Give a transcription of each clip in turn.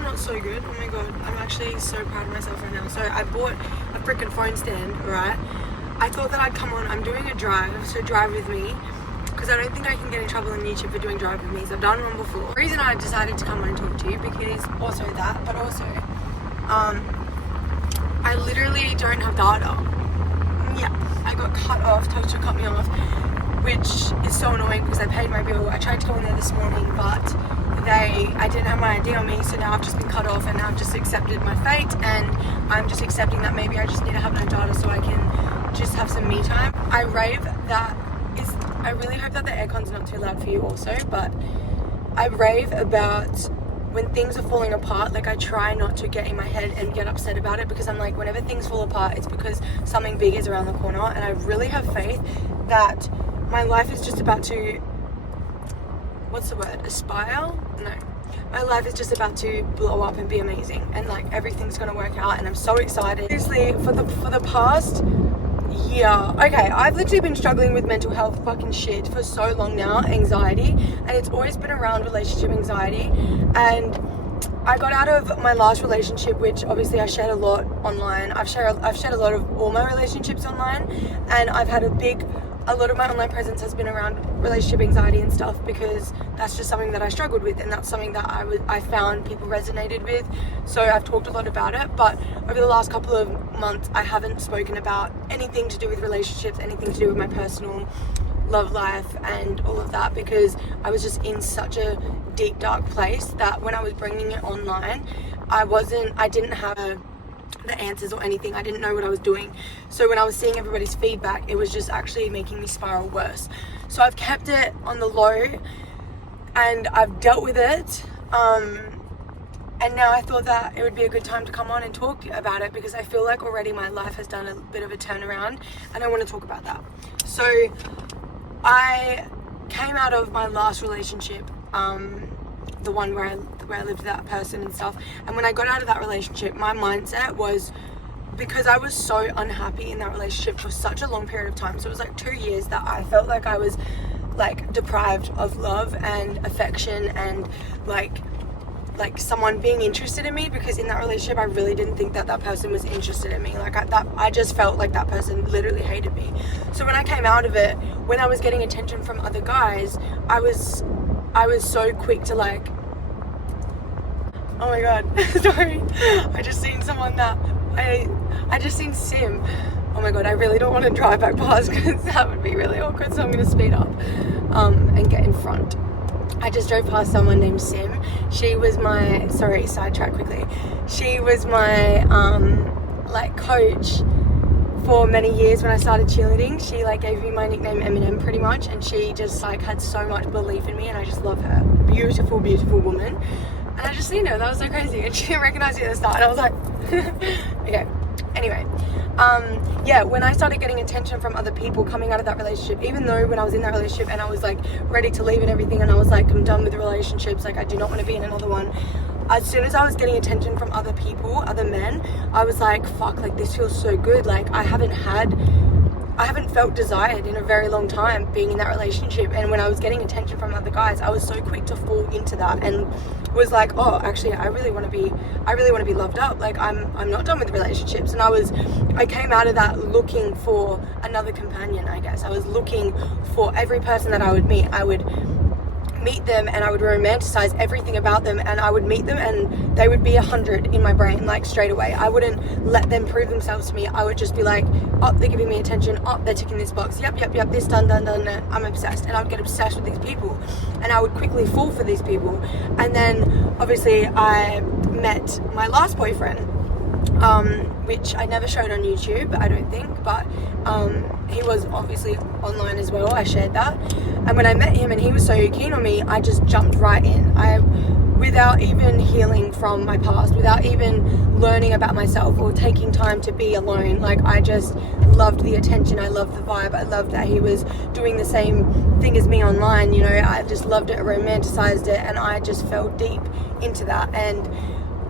I'm not so good. Oh my god, I'm actually so proud of myself right now. So I bought a freaking phone stand, right? I thought that I'd come on. I'm doing a drive, so drive with me, because I don't think I can get in trouble on YouTube for doing drive with me. So I've done one before. The reason I decided to come on and talk to you, because also that, but also I literally don't have data. Yeah, I got cut off. Tosha cut me off, which is so annoying because I paid my bill. I tried to go in there this morning, but I didn't have my ID on me, so now I've just been cut off, and now I've just accepted my fate, and I'm just accepting that maybe I just need to have no data so I can just have some me time. I really hope that the aircon's not too loud for you also, but I rave about when things are falling apart. Like, I try not to get in my head and get upset about it, because I'm like, whenever things fall apart, it's because something big is around the corner, and I really have faith that my life is just about to, what's the word, aspire? No. My life is just about to blow up and be amazing, and like everything's gonna work out, and I'm so excited. Seriously, for the past year, okay, I've literally been struggling with mental health fucking shit for so long now, anxiety, and it's always been around relationship anxiety. And I got out of my last relationship, which obviously I shared a lot online. I've shared a lot of all my relationships online, and I've had a lot of my online presence has been around relationship anxiety and stuff, because that's just something that I struggled with, and that's something that I found people resonated with. So I've talked a lot about it, but over the last couple of months I haven't spoken about anything to do with relationships, anything to do with my personal love life and all of that, because I was just in such a deep dark place that when I was bringing it online, I didn't have the answers or anything. I didn't know what I was doing. So when I was seeing everybody's feedback, it was just actually making me spiral worse. So I've kept it on the low, and I've dealt with it, and now I thought that it would be a good time to come on and talk about it, because I feel like already my life has done a bit of a turnaround, and I want to talk about that. So I came out of my last relationship, the one where I lived with that person and stuff, and when I got out of that relationship, my mindset was, because I was so unhappy in that relationship for such a long period of time, so it was like 2 years that I felt like I was like deprived of love and affection and like someone being interested in me, because in that relationship I really didn't think that person was interested in me. Like I just felt like that person literally hated me. So when I came out of it, when I was getting attention from other guys, I was so quick to like, oh my god, sorry, I just seen someone that I just seen Sim. Oh my god, I really don't want to drive back past, because that would be really awkward, so I'm going to speed up and get in front. I just drove past someone named Sim. She was my, sorry, sidetrack quickly. She was my like coach for many years when I started cheerleading. She like gave me my nickname Eminem pretty much, and she just like had so much belief in me, and I just love her. Beautiful, beautiful woman. And I just seen her, that was so crazy, and she didn't recognize me at the start, and I was like, okay, anyway. Yeah, when I started getting attention from other people coming out of that relationship, even though when I was in that relationship and I was like ready to leave and everything, and I was like, I'm done with relationships, like I do not want to be in another one, as soon as I was getting attention from other people, other men, I was like, fuck, like this feels so good. Like I haven't felt desired in a very long time being in that relationship. And when I was getting attention from other guys, I was so quick to fall into that, and was like, oh, actually I really want to be loved up. Like I'm not done with relationships. And I came out of that looking for another companion, I guess. I was looking for every person that I would meet. I would meet them and I would romanticize everything about them, and I would meet them and they would be 100 in my brain, like straight away. I wouldn't let them prove themselves to me. I would just be like, oh, they're giving me attention, oh, they're ticking this box, yep, this done, I'm obsessed. And I would get obsessed with these people, and I would quickly fall for these people. And then obviously I met my last boyfriend, which I never showed on YouTube, I don't think, but he was obviously online as well. I shared that, and when I met him and he was so keen on me, I just jumped right in. Without even healing from my past, without even learning about myself or taking time to be alone, like I just loved the attention, I loved the vibe, I loved that he was doing the same thing as me online, you know, I just loved it, I romanticized it, and I just fell deep into that. And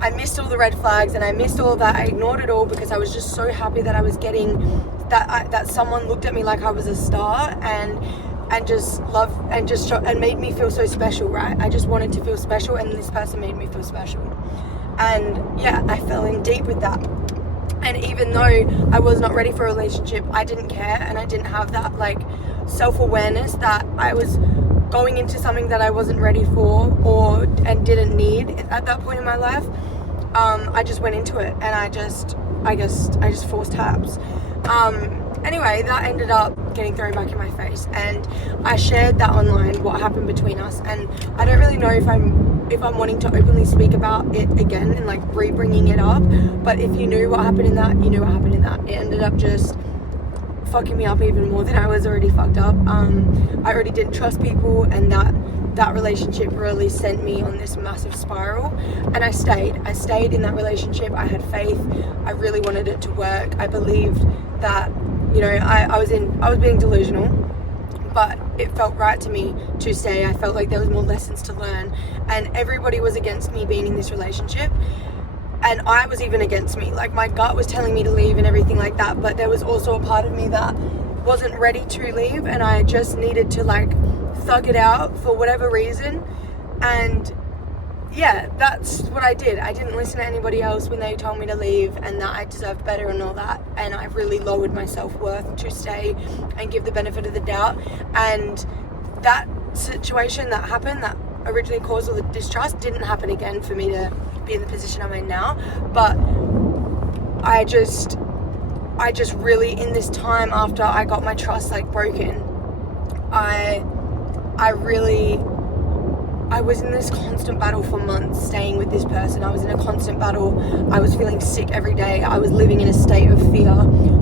I missed all the red flags and I missed all that. I ignored it all because I was just so happy that I was getting that someone looked at me like I was a star. And and just love and made me feel so special, right? I just wanted to feel special, and this person made me feel special. And yeah, I fell in deep with that. And even though I was not ready for a relationship, I didn't care, and I didn't have that like self-awareness that I was going into something that I wasn't ready for and didn't need at that point in my life. I just went into it, and I just forced taps. Anyway, that ended up getting thrown back in my face, and I shared that online, what happened between us. And I don't really know if I'm wanting to openly speak about it again and like re-bringing it up, but if you knew what happened in that, you knew what happened in that. It ended up just fucking me up even more than I was already fucked up. I already didn't trust people, and that relationship really sent me on this massive spiral, and I stayed in that relationship. I had faith. I really wanted it to work. I believed that, you know, I was being delusional, but it felt right to me to stay. I felt like there was more lessons to learn, and everybody was against me being in this relationship, and I was even against me. Like, my gut was telling me to leave and everything like that, but there was also a part of me that wasn't ready to leave, and I just needed to like thug it out for whatever reason. And yeah, that's what I did. I didn't listen to anybody else when they told me to leave, and that I deserved better and all that, and I really lowered my self-worth to stay and give the benefit of the doubt. And that situation that happened, that originally caused all the distrust, didn't happen again for me to be in the position I'm in now. But I just really, in this time after I got my trust like broken, I was in this constant battle for months, staying with this person. I was in a constant battle. I was feeling sick every day. I was living in a state of fear.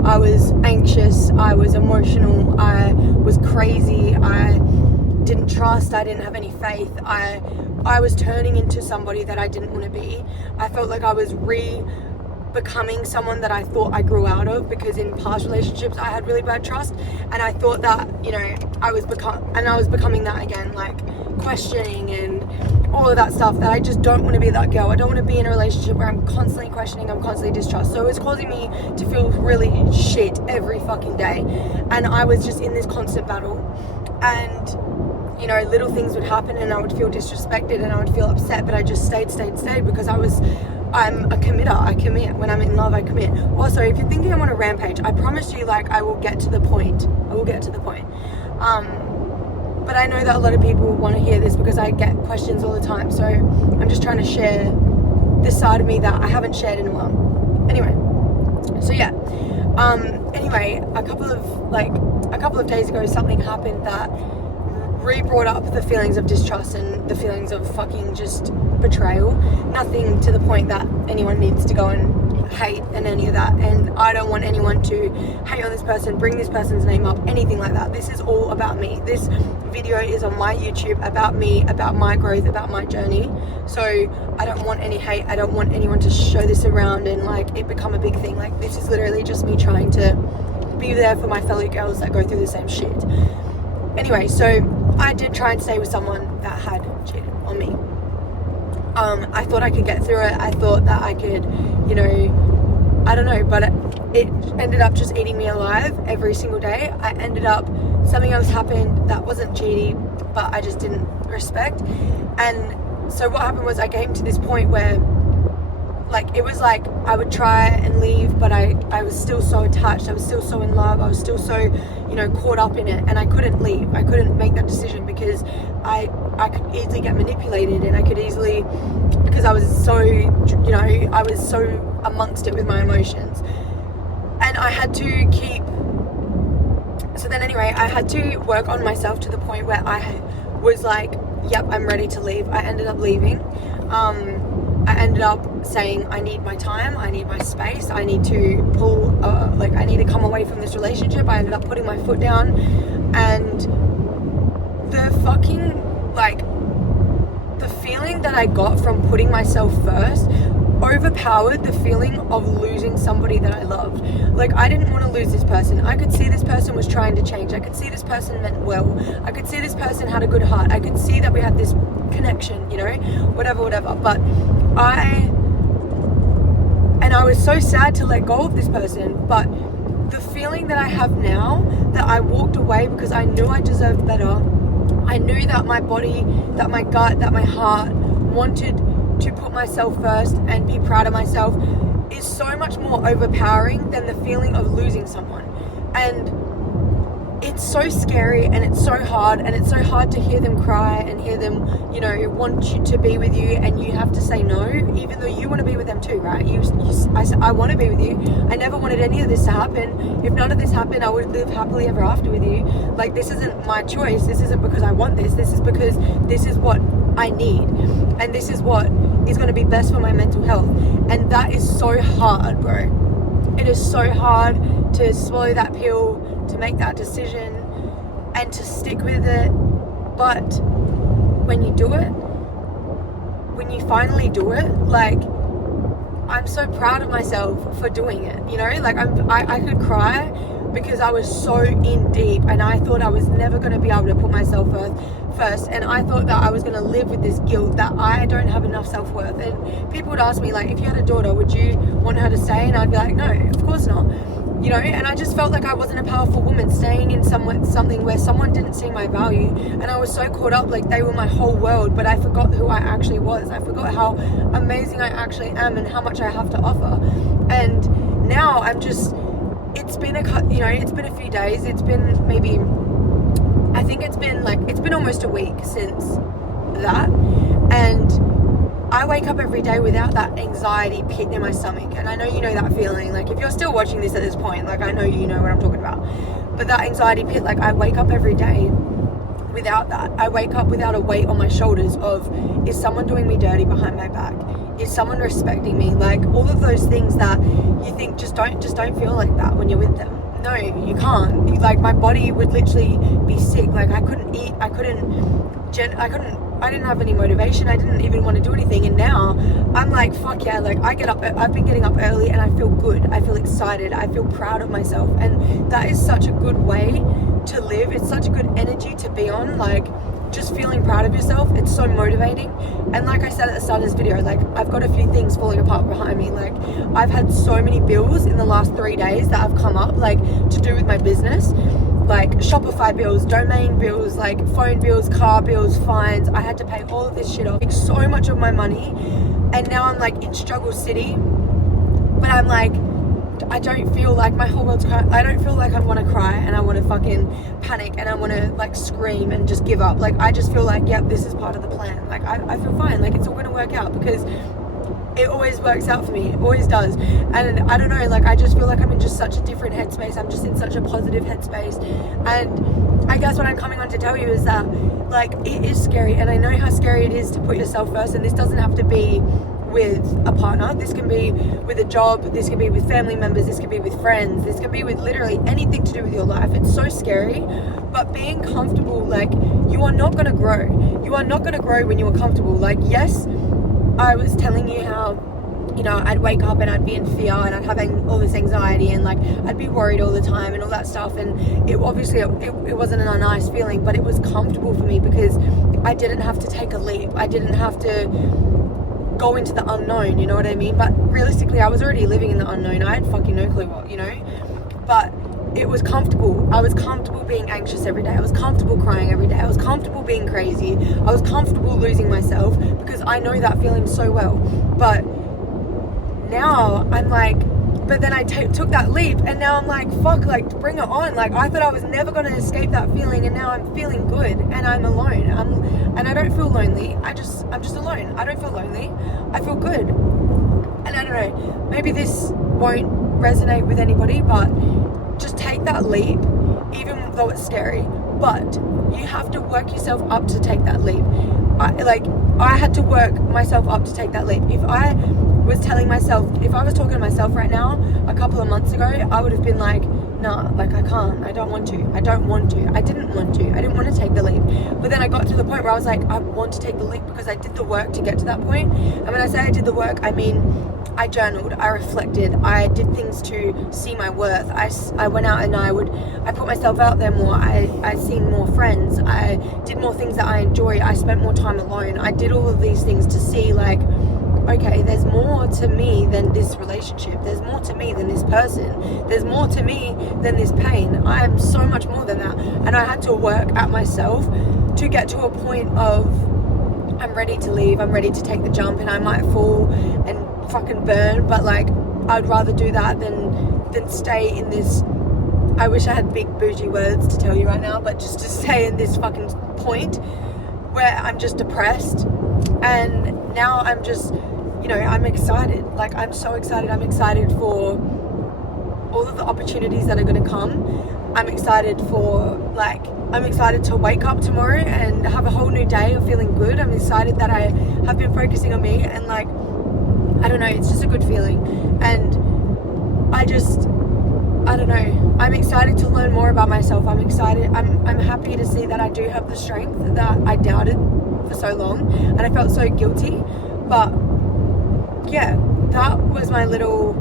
I was anxious. I was emotional. I was crazy. I didn't trust. I didn't have any faith. I was turning into somebody that I didn't want to be. I felt like I was becoming someone that I thought I grew out of, because in past relationships I had really bad trust, and I thought that, you know, I was becoming that again, like questioning and all of that stuff, that I just don't want to be that girl. I don't want to be in a relationship where I'm constantly questioning, I'm constantly distrust. So it was causing me to feel really shit every fucking day, and I was just in this constant battle. And you know, little things would happen and I would feel disrespected and I would feel upset, but I just stayed because I'm a committer. I commit. When I'm in love, I commit. Also, if you're thinking I'm on a rampage, I promise you, like, I will get to the point. But I know that a lot of people want to hear this because I get questions all the time. So I'm just trying to share this side of me that I haven't shared in a while. Anyway, so yeah. Anyway, a couple of days ago, something happened that re-brought up the feelings of distrust and the feelings of fucking just betrayal. Nothing to the point that anyone needs to go and hate and any of that, and I don't want anyone to hate on this person, bring this person's name up, anything like that. This is all about me. This video is on my YouTube, about me, about my growth, about my journey. So I don't want any hate. I don't want anyone to show this around and like it become a big thing. Like, this is literally just me trying to be there for my fellow girls that go through the same shit. Anyway, so I did try and stay with someone that had cheated on me. I thought I could get through it. I thought that I could, you know, I don't know, but it ended up just eating me alive every single day. Something else happened that wasn't cheating, but I just didn't respect. And so what happened was I came to this point where, like, it was like I would try and leave, but I was still so attached. I was still so in love. I was still so, you know, caught up in it, and I couldn't leave. I couldn't make that decision because I could easily get manipulated, and I could easily, because I was so, you know, I was so amongst it with my emotions, and I had to keep. So then anyway, I had to work on myself to the point where I was like, yep, I'm ready to leave. I ended up leaving. I ended up saying, I need my time, I need my space, I need to I need to come away from this relationship. I ended up putting my foot down, and the fucking, like, the feeling that I got from putting myself first overpowered the feeling of losing somebody that I loved. Like, I didn't want to lose this person. I could see this person was trying to change. I could see this person meant well. I could see this person had a good heart. I could see that we had this connection, you know, whatever. But I was so sad to let go of this person, but the feeling that I have now, that I walked away because I knew I deserved better. I knew that my body, that my gut, that my heart wanted to put myself first and be proud of myself, is so much more overpowering than the feeling of losing someone. And it's so scary, and it's so hard, and it's so hard to hear them cry and hear them, you know, want you to be with you, and you have to say no, even though you want to be with them too, right? I want to be with you. I never wanted any of this to happen. If none of this happened, I would live happily ever after with you. Like, this isn't my choice. This isn't because I want this. This is because this is what I need, and this is what is going to be best for my mental health. And that is so hard, bro. It is so hard to swallow that pill, to make that decision, and to stick with it. But when you do it, when you finally do it, like, I'm so proud of myself for doing it, you know? Like, I could cry because I was so in deep, and I thought I was never going to be able to put myself first, and I thought that I was going to live with this guilt that I don't have enough self-worth. And people would ask me, like, if you had a daughter, would you want her to stay? And I'd be like, no, of course not, you know. And I just felt like I wasn't a powerful woman staying in something where someone didn't see my value, and I was so caught up, like they were my whole world, but I forgot who I actually was. I forgot how amazing I actually am and how much I have to offer. And now I'm just, it's been a few days. It's been maybe, I think it's been almost a week since that, and I wake up every day without that anxiety pit in my stomach. And I know you know that feeling. Like, if you're still watching this at this point, like, I know you know what I'm talking about. But that anxiety pit, like, I wake up every day without that. I wake up without a weight on my shoulders of, is someone doing me dirty behind my back? Is someone respecting me? Like, all of those things that you think just don't feel like that when you're with them. No, you can't. Like, my body would literally be sick. Like, I couldn't eat. I didn't have any motivation. I didn't even want to do anything. And now I'm like, fuck yeah. Like, I've been getting up early, and I feel good. I feel excited. I feel proud of myself. And that is such a good way to live. It's such a good energy to be on. Like, just feeling proud of yourself. It's so motivating. And like I said at the start of this video, like, I've got a few things falling apart behind me. Like, I've had so many bills in the last 3 days that have come up, like, to do with my business. Like, Shopify bills, domain bills, like phone bills, car bills, fines. I had to pay all of this shit off. Like, so much of my money. And now I'm like in struggle city. But I'm like, I don't feel like my whole world's crying. I don't feel like I want to cry and I want to fucking panic and I want to, like, scream and just give up. Like, I just feel like, yep, this is part of the plan. Like, I feel fine. Like, it's all going to work out because it always works out for me. It always does. And I don't know, like, I just feel like I'm in just such a different headspace. I'm just in such a positive headspace. And I guess what I'm coming on to tell you is that, like, it is scary. And I know how scary it is to put yourself first. And this doesn't have to be with a partner. This can be with a job. This can be with family members. This can be with friends. This can be with literally anything to do with your life. It's so scary. But being comfortable, like, you are not going to grow. You are not going to grow when you are comfortable. Like, yes, I was telling you how, you know, I'd wake up and I'd be in fear and I'd have all this anxiety and, like, I'd be worried all the time and all that stuff. And it obviously, it wasn't a nice feeling, but it was comfortable for me because I didn't have to take a leap. I didn't have to go into the unknown, you know what I mean? But realistically, I was already living in the unknown. I had fucking no clue what, you know? But it was comfortable. I was comfortable being anxious every day. I was comfortable crying every day. I was comfortable being crazy. I was comfortable losing myself because I know that feeling so well. But now I'm like, but then I took that leap and now I'm like, fuck, like, bring it on. Like, I thought I was never going to escape that feeling and now I'm feeling good and I'm alone. And I don't feel lonely. I'm just alone. I don't feel lonely. I feel good. And I don't know, maybe this won't resonate with anybody, but just take that leap, even though it's scary. But you have to work yourself up to take that leap. I had to work myself up to take that leap. If I was talking to myself right now, a couple of months ago, I would have been like, nah, like, I can't, I don't want to, I didn't want to take the leap. But then I got to the point where I was like, I want to take the leap because I did the work to get to that point. And when I say I did the work, I mean, I journaled, I reflected, I did things to see my worth. I went out and I put myself out there more. I seen more friends. I did more things that I enjoy. I spent more time alone. I did all of these things to see, like, okay, there's more to me than this relationship. There's more to me than this person. There's more to me than this pain. I am so much more than that. And I had to work at myself to get to a point of, I'm ready to leave, I'm ready to take the jump, and I might fall and fucking burn, but like, I'd rather do that than stay in this, I wish I had big bougie words to tell you right now, but just to stay in this fucking point where I'm just depressed. And now I'm just, you know, I'm excited. Like, I'm so excited. I'm excited for all of the opportunities that are going to come. I'm excited to wake up tomorrow and have a whole new day of feeling good. I'm excited that I have been focusing on me, and like, I don't know, it's just a good feeling. And I don't know, I'm excited to learn more about myself. I'm excited, I'm happy to see that I do have the strength that I doubted for so long, and I felt so guilty. But yeah, that was my little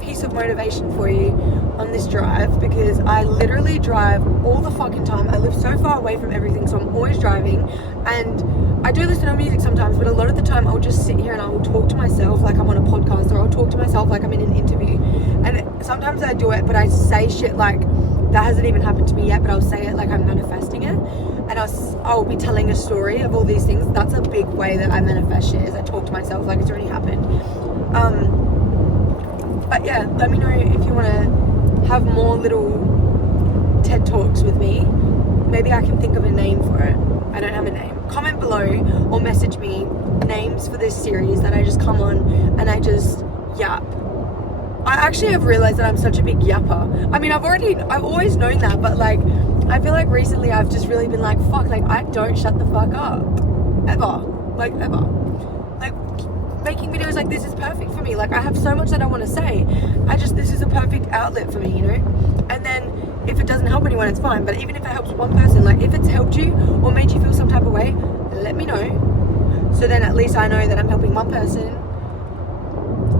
piece of motivation for you on this drive, because I literally drive all the fucking time. I live so far away from everything, so I'm always driving, and I do listen to music sometimes, but a lot of the time I'll just sit here and I will talk to myself like I'm on a podcast, or I'll talk to myself like I'm in an interview. And sometimes I do it, but I say shit like that hasn't even happened to me yet, but I'll say it like I'm manifesting it, and I'll be telling a story of all these things. That's a big way that I manifest shit, is I talk to myself like it's already happened. But yeah, let me know if you want to have more little TED Talks with me. Maybe I can think of a name for it. I don't have a name. Comment below or message me names for this series that I just come on and I just yap. I actually have realized that I'm such a big yapper. I mean, I've always known that, but like, I feel like recently I've just really been like, fuck, like, I don't shut the fuck up. Ever. Like, making videos like this is perfect for me. Like, I have so much that I want to say. This is a perfect outlet for me, you know? And then if it doesn't help anyone, it's fine. But even if it helps one person, like, if it's helped you or made you feel some type of way, let me know. So then at least I know that I'm helping one person.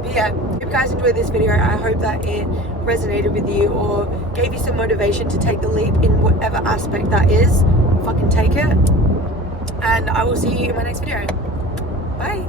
But yeah, if you guys enjoyed this video, I hope that it resonated with you or gave you some motivation to take the leap in whatever aspect that is. Fucking take it. And I will see you in my next video. Bye.